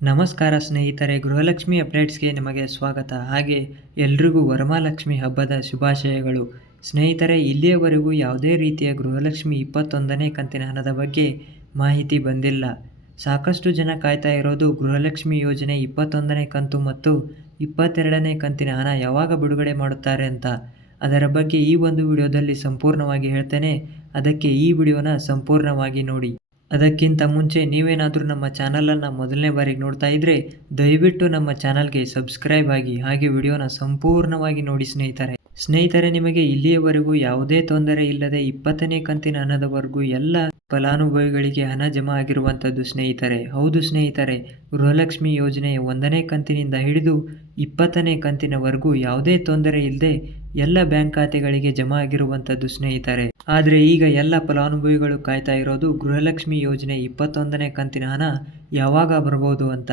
ನಮಸ್ಕಾರ ಸ್ನೇಹಿತರೆ, ಗೃಹಲಕ್ಷ್ಮಿ ಅಪ್ಡೇಟ್ಸ್ಗೆ ನಿಮಗೆ ಸ್ವಾಗತ. ಹಾಗೆ ಎಲ್ರಿಗೂ ವರಮಹಾಲಕ್ಷ್ಮಿ ಹಬ್ಬದ ಶುಭಾಶಯಗಳು. ಸ್ನೇಹಿತರೆ, ಇಲ್ಲಿಯವರೆಗೂ ಯಾವುದೇ ರೀತಿಯ ಗೃಹಲಕ್ಷ್ಮಿ 21ನೇ ಕಂತಿನ ಹಣದ ಬಗ್ಗೆ ಮಾಹಿತಿ ಬಂದಿಲ್ಲ. ಸಾಕಷ್ಟು ಜನ ಕಾಯ್ತಾ ಇರೋದು ಗೃಹಲಕ್ಷ್ಮಿ ಯೋಜನೆ 21ನೇ ಕಂತು ಮತ್ತು 22ನೇ ಕಂತಿನ ಹಣ ಯಾವಾಗ ಬಿಡುಗಡೆ ಮಾಡುತ್ತಾರೆ ಅಂತ. ಅದರ ಬಗ್ಗೆ ಈ ಒಂದು ವಿಡಿಯೋದಲ್ಲಿ ಸಂಪೂರ್ಣವಾಗಿ ಹೇಳ್ತೇನೆ. ಅದಕ್ಕೆ ಈ ವಿಡಿಯೋನ ಸಂಪೂರ್ಣವಾಗಿ ನೋಡಿ. ಅದಕ್ಕಿಂತ ಮುಂಚೆ ನೀವೇನಾದರೂ ನಮ್ಮ ಚಾನಲನ್ನು ಮೊದಲನೇ ಬಾರಿಗೆ ನೋಡ್ತಾ ಇದ್ದರೆ ದಯವಿಟ್ಟು ನಮ್ಮ ಚಾನಲ್ಗೆ ಸಬ್ಸ್ಕ್ರೈಬ್ ಆಗಿ, ಹಾಗೆ ವಿಡಿಯೋನ ಸಂಪೂರ್ಣವಾಗಿ ನೋಡಿ ಸ್ನೇಹಿತರೆ, ನಿಮಗೆ ಇಲ್ಲಿಯವರೆಗೂ ಯಾವುದೇ ತೊಂದರೆ ಇಲ್ಲದೆ 20ನೇ ಕಂತಿನ ಹಣದವರೆಗೂ ಎಲ್ಲ ಫಲಾನುಭವಿಗಳಿಗೆ ಹಣ ಜಮಾ ಆಗಿರುವಂಥದ್ದು ಸ್ನೇಹಿತರೆ. ಹೌದು ಸ್ನೇಹಿತರೆ, ಗೃಹಲಕ್ಷ್ಮಿ ಯೋಜನೆಯ 1ನೇ ಕಂತಿನಿಂದ ಹಿಡಿದು 20ನೇ ಕಂತಿನವರೆಗೂ ಯಾವುದೇ ತೊಂದರೆ ಇಲ್ಲದೆ ಎಲ್ಲ ಬ್ಯಾಂಕ್ ಖಾತೆಗಳಿಗೆ ಜಮಾ ಆಗಿರುವಂಥದ್ದು ಸ್ನೇಹಿತರೆ. ಆದರೆ ಈಗ ಎಲ್ಲ ಫಲಾನುಭವಿಗಳು ಕಾಯ್ತಾ ಇರೋದು ಗೃಹಲಕ್ಷ್ಮಿ ಯೋಜನೆ 21ನೇ ಕಂತಿನ ಹಣ ಯಾವಾಗ ಬರ್ಬೋದು ಅಂತ.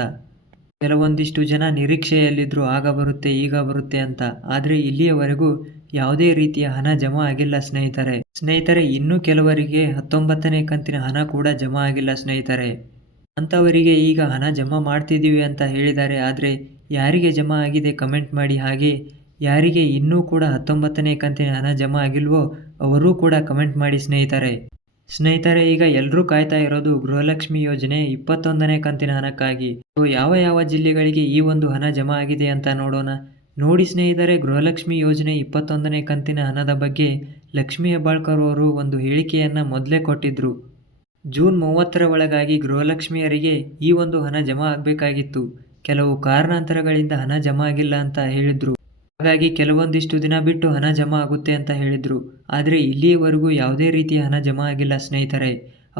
ಕೆಲವೊಂದಿಷ್ಟು ಜನ ನಿರೀಕ್ಷೆಯಲ್ಲಿದ್ದರು, ಆಗ ಬರುತ್ತೆ ಈಗ ಬರುತ್ತೆ ಅಂತ. ಆದರೆ ಇಲ್ಲಿಯವರೆಗೂ ಯಾವುದೇ ರೀತಿಯ ಹಣ ಜಮಾ ಆಗಿಲ್ಲ ಸ್ನೇಹಿತರೆ. ಇನ್ನೂ ಕೆಲವರಿಗೆ 19ನೇ ಕಂತಿನ ಹಣ ಕೂಡ ಜಮಾ ಆಗಿಲ್ಲ ಸ್ನೇಹಿತರೆ. ಅಂಥವರಿಗೆ ಈಗ ಹಣ ಜಮಾ ಮಾಡ್ತಿದ್ದೀವಿ ಅಂತ ಹೇಳಿದ್ದಾರೆ. ಆದರೆ ಯಾರಿಗೆ ಜಮಾ ಆಗಿದೆ ಕಮೆಂಟ್ ಮಾಡಿ. ಹಾಗೆ ಯಾರಿಗೆ ಇನ್ನೂ ಕೂಡ 19ನೇ ಕಂತಿನ ಹಣ ಜಮಾ ಆಗಿಲ್ವೋ ಅವರೂ ಕೂಡ ಕಮೆಂಟ್ ಮಾಡಿ ಸ್ನೇಹಿತರೆ, ಈಗ ಎಲ್ಲರೂ ಕಾಯ್ತಾ ಇರೋದು ಗೃಹಲಕ್ಷ್ಮಿ ಯೋಜನೆ 21ನೇ ಕಂತಿನ ಹಣಕ್ಕಾಗಿ. ಯಾವ ಯಾವ ಜಿಲ್ಲೆಗಳಿಗೆ ಈ ಒಂದು ಹಣ ಜಮಾ ಆಗಿದೆ ಅಂತ ನೋಡೋಣ. ನೋಡಿ ಸ್ನೇಹಿತರೆ, ಗೃಹಲಕ್ಷ್ಮಿ ಯೋಜನೆ 21ನೇ ಕಂತಿನ ಹಣದ ಬಗ್ಗೆ ಲಕ್ಷ್ಮೀ ಹೆಬ್ಬಾಳ್ಕರ್ ಅವರು ಒಂದು ಹೇಳಿಕೆಯನ್ನು ಮೊದಲೇ ಕೊಟ್ಟಿದ್ರು. ಜೂನ್ 30ರ ಒಳಗಾಗಿ ಗೃಹಲಕ್ಷ್ಮಿಯರಿಗೆ ಈ ಒಂದು ಹಣ ಜಮಾ ಆಗಬೇಕಾಗಿತ್ತು. ಕೆಲವು ಕಾರಣಾಂತರಗಳಿಂದ ಹಣ ಜಮಾ ಆಗಿಲ್ಲ ಅಂತ ಹೇಳಿದ್ರು. ಹಾಗಾಗಿ ಕೆಲವೊಂದಿಷ್ಟು ದಿನ ಬಿಟ್ಟು ಹಣ ಜಮಾ ಆಗುತ್ತೆ ಅಂತ ಹೇಳಿದ್ರು. ಆದರೆ ಇಲ್ಲಿಯವರೆಗೂ ಯಾವುದೇ ರೀತಿಯ ಹಣ ಜಮಾ ಆಗಿಲ್ಲ ಸ್ನೇಹಿತರೆ.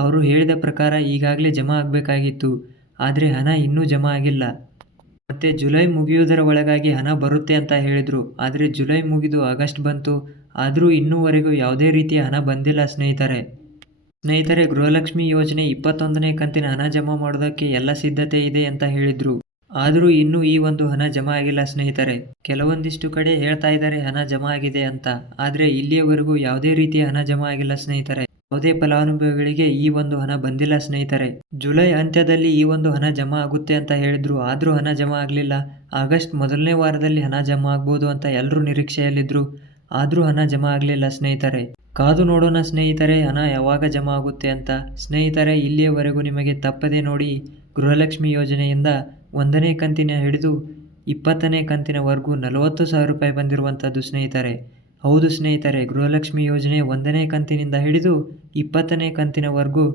ಅವರು ಹೇಳಿದ ಪ್ರಕಾರ ಈಗಾಗಲೇ ಜಮಾ ಆಗಬೇಕಾಗಿತ್ತು, ಆದರೆ ಹಣ ಇನ್ನೂ ಜಮಾ ಆಗಿಲ್ಲ. ಮತ್ತು ಜುಲೈ ಮುಗಿಯುವುದರ ಒಳಗಾಗಿ ಹಣ ಬರುತ್ತೆ ಅಂತ ಹೇಳಿದರು. ಆದರೆ ಜುಲೈ ಮುಗಿದು ಆಗಸ್ಟ್ ಬಂತು, ಆದರೂ ಇನ್ನೂವರೆಗೂ ಯಾವುದೇ ರೀತಿಯ ಹಣ ಬಂದಿಲ್ಲ ಸ್ನೇಹಿತರೆ, ಗೃಹಲಕ್ಷ್ಮಿ ಯೋಜನೆ 21ನೇ ಕಂತಿನ ಹಣ ಜಮಾ ಮಾಡೋದಕ್ಕೆ ಎಲ್ಲ ಸಿದ್ಧತೆ ಇದೆ ಅಂತ ಹೇಳಿದರು. ಆದರೂ ಇನ್ನೂ ಈ ಒಂದು ಹಣ ಜಮಾ ಆಗಿಲ್ಲ ಸ್ನೇಹಿತರೆ. ಕೆಲವೊಂದಿಷ್ಟು ಕಡೆ ಹೇಳ್ತಾ ಇದ್ದಾರೆ ಹಣ ಜಮಾ ಆಗಿದೆ ಅಂತ. ಆದರೆ ಇಲ್ಲಿಯವರೆಗೂ ಯಾವುದೇ ರೀತಿಯ ಹಣ ಜಮಾ ಆಗಿಲ್ಲ ಸ್ನೇಹಿತರೆ. ಯಾವುದೇ ಫಲಾನುಭವಿಗಳಿಗೆ ಈ ಒಂದು ಹಣ ಬಂದಿಲ್ಲ ಸ್ನೇಹಿತರೆ. ಜುಲೈ ಅಂತ್ಯದಲ್ಲಿ ಈ ಒಂದು ಹಣ ಜಮಾ ಆಗುತ್ತೆ ಅಂತ ಹೇಳಿದ್ರು, ಆದರೂ ಹಣ ಜಮಾ ಆಗಲಿಲ್ಲ. ಆಗಸ್ಟ್ ಮೊದಲನೇ ವಾರದಲ್ಲಿ ಹಣ ಜಮಾ ಆಗ್ಬೋದು ಅಂತ ಎಲ್ಲರೂ ನಿರೀಕ್ಷೆಯಲ್ಲಿದ್ದರು, ಆದರೂ ಹಣ ಜಮಾ ಆಗಲಿಲ್ಲ ಸ್ನೇಹಿತರೆ. ಕಾದು ನೋಡೋಣ ಸ್ನೇಹಿತರೆ, ಹಣ ಯಾವಾಗ ಜಮಾ ಆಗುತ್ತೆ ಅಂತ. ಸ್ನೇಹಿತರೆ, ಇಲ್ಲಿಯವರೆಗೂ ನಿಮಗೆ ತಪ್ಪದೆ ನೋಡಿ, ಗೃಹಲಕ್ಷ್ಮಿ ಯೋಜನೆಯಿಂದ 1ನೇ ಕಂತಿನ ಹಿಡಿದು 20ನೇ ಕಂತಿನವರೆಗೂ 40,000 ರೂಪಾಯಿ ಬಂದಿರುವಂಥದ್ದು ಸ್ನೇಹಿತರೆ. ಹೌದು ಸ್ನೇಹಿತರೆ, ಗೃಹಲಕ್ಷ್ಮಿ ಯೋಜನೆ 1ನೇ ಕಂತಿನಿಂದ ಹಿಡಿದು 20ನೇ ಕಂತಿನವರೆಗೂ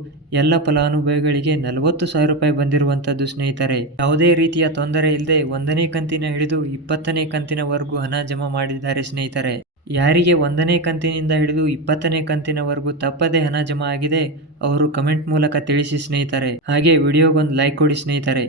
ಎಲ್ಲ ಫಲಾನುಭವಿಗಳಿಗೆ 40,000 ರೂಪಾಯಿ ಬಂದಿರುವಂಥದ್ದು ಸ್ನೇಹಿತರೆ. ಯಾವುದೇ ರೀತಿಯ ತೊಂದರೆ ಇಲ್ಲದೆ 1ನೇ ಕಂತಿನ ಹಿಡಿದು 20ನೇ ಕಂತಿನವರೆಗೂ ಹಣ ಜಮಾ ಮಾಡಿದ್ದಾರೆ ಸ್ನೇಹಿತರೆ. ಯಾರಿಗೆ 1ನೇ ಕಂತಿನಿಂದ ಹಿಡಿದು 20ನೇ ಕಂತಿನವರೆಗೂ ತಪ್ಪದೆ ಹಣ ಜಮಾ ಆಗಿದೆ ಅವರು ಕಮೆಂಟ್ ಮೂಲಕ ತಿಳಿಸಿ ಸ್ನೇಹಿತರೆ. ಹಾಗೆ ವಿಡಿಯೋಗೊಂದು ಲೈಕ್ ಕೊಡಿ ಸ್ನೇಹಿತರೆ.